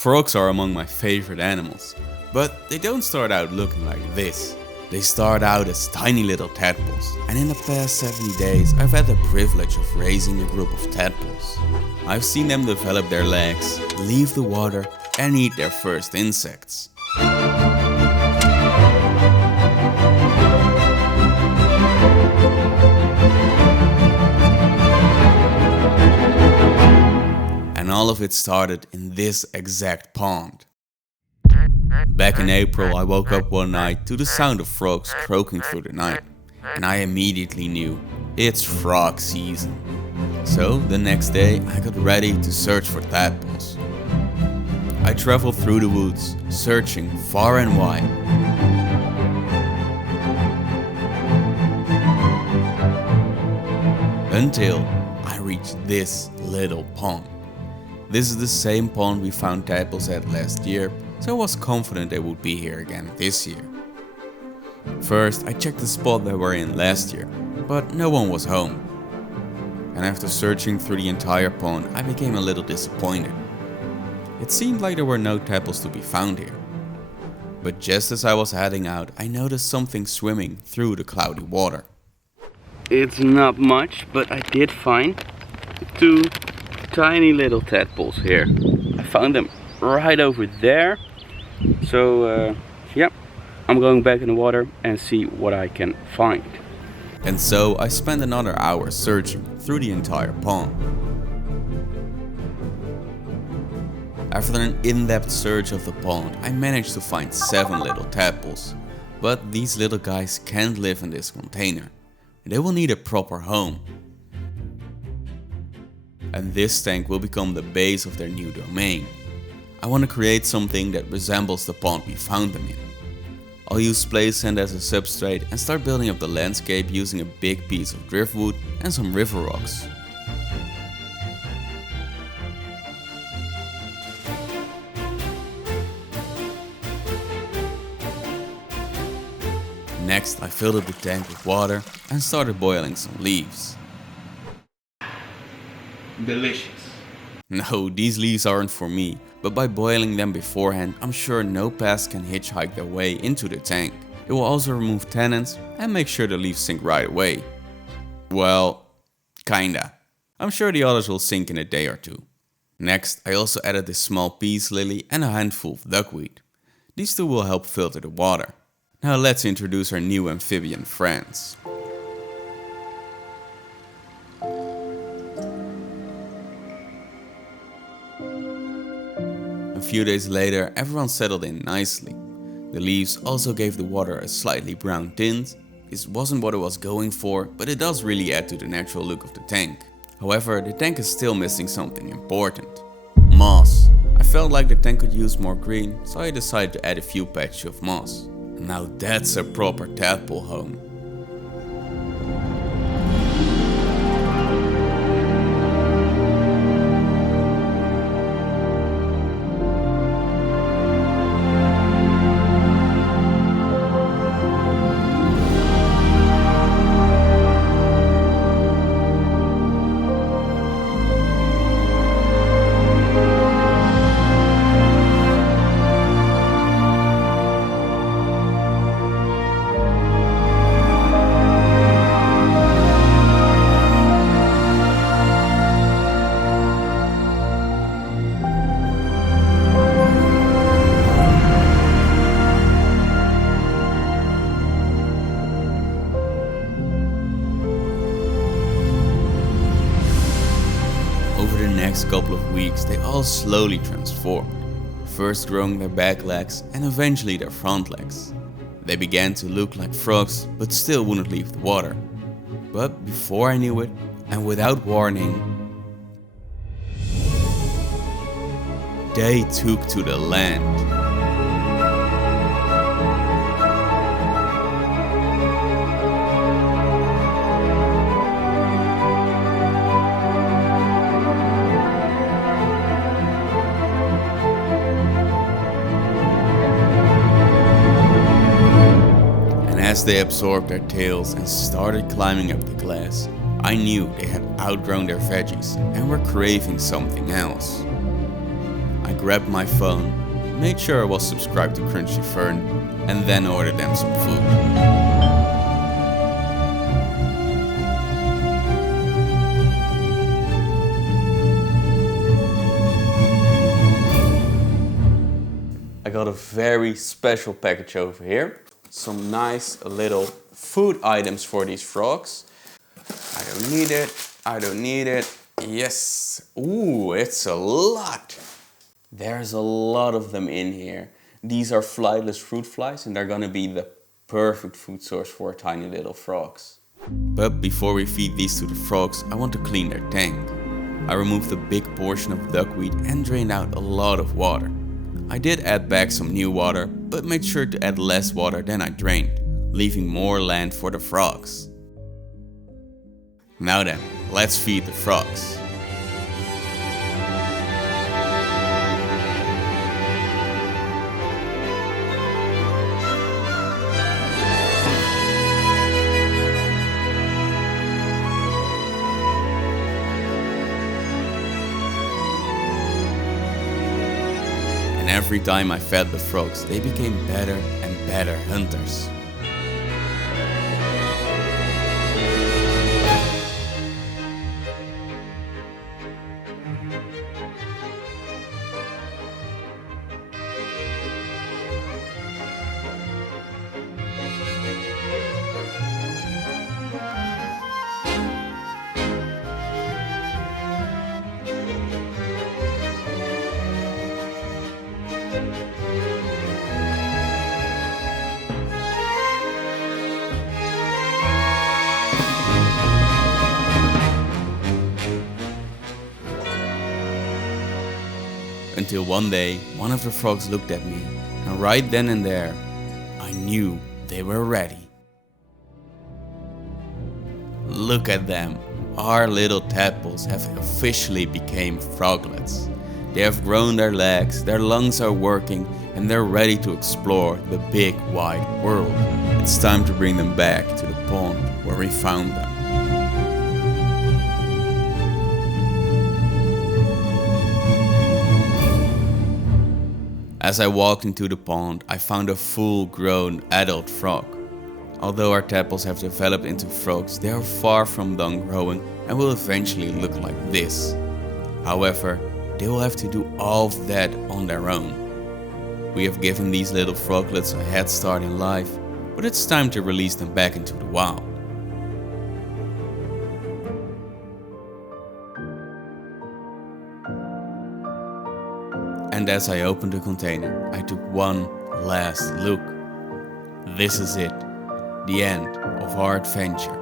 Frogs are among my favorite animals, but they don't start out looking like this. They start out as tiny little tadpoles, and in the past 70 days I've had the privilege of raising a group of tadpoles. I've seen them develop their legs, leave the water and eat their first insects. And all of it started in this exact pond. Back in April I woke up one night to the sound of frogs croaking through the night, and I immediately knew it's frog season. So the next day I got ready to search for tadpoles. I traveled through the woods, searching far and wide. Until I reached this little pond. This is the same pond we found tadpoles at last year, so I was confident they would be here again this year. First I checked the spot they were in last year, but no one was home. And after searching through the entire pond I became a little disappointed. It seemed like there were no tadpoles to be found here. But just as I was heading out I noticed something swimming through the cloudy water. It's not much, but I did find two tiny little tadpoles here. I found them right over there. So yeah, I'm going back in the water and see what I can find. And so I spent another hour searching through the entire pond. After an in-depth search of the pond, I managed to find 7 little tadpoles. But these little guys can't live in this container. They will need a proper home. And this tank will become the base of their new domain. I want to create something that resembles the pond we found them in. I'll use play sand as a substrate and start building up the landscape using a big piece of driftwood and some river rocks. Next I filled up the tank with water and started boiling some leaves. Delicious. No, these leaves aren't for me, but by boiling them beforehand I'm sure no pest can hitchhike their way into the tank. It will also remove tannins and make sure the leaves sink right away. Well, kinda. I'm sure the others will sink in a day or two. Next I also added this small peace lily and a handful of duckweed. These two will help filter the water. Now let's introduce our new amphibian friends. A few days later everyone settled in nicely. The leaves also gave the water a slightly brown tint. This wasn't what I was going for, but it does really add to the natural look of the tank. However, the tank is still missing something important. Moss. I felt like the tank could use more green, so I decided to add a few patches of moss. Now that's a proper tadpole home. Over the next couple of weeks they all slowly transformed, first growing their back legs and eventually their front legs. They began to look like frogs but still wouldn't leave the water. But before I knew it, and without warning, they took to the land. As they absorbed their tails and started climbing up the glass, I knew they had outgrown their veggies and were craving something else. I grabbed my phone, made sure I was subscribed to Crunchy Fern, and then ordered them some food. I got a very special package over here. Some nice little food items for these frogs. I don't need it. I don't need it. Yes. Ooh, it's a lot. There's a lot of them in here. These are flightless fruit flies and they're gonna be the perfect food source for tiny little frogs. But before we feed these to the frogs, I want to clean their tank. I removed a big portion of duckweed and drained out a lot of water. I did add back some new water, but made sure to add less water than I drained, leaving more land for the frogs. Now then, let's feed the frogs. And every time I fed the frogs, they became better and better hunters. Until one day, one of the frogs looked at me, and right then and there, I knew they were ready. Look at them, our little tadpoles have officially become froglets. They have grown their legs, their lungs are working, and they're ready to explore the big wide world. It's time to bring them back to the pond where we found them. As I walked into the pond, I found a full-grown adult frog. Although our tadpoles have developed into frogs, they are far from done growing and will eventually look like this. However, they will have to do all of that on their own. We have given these little froglets a head start in life, but it's time to release them back into the wild. And as I opened the container, I took one last look. This is it, the end of our adventure.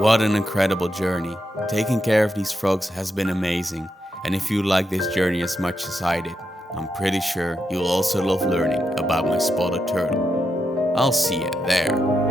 What an incredible journey. Taking care of these frogs has been amazing, and if you like this journey as much as I did, I'm pretty sure you'll also love learning about my spotted turtle. I'll see you there.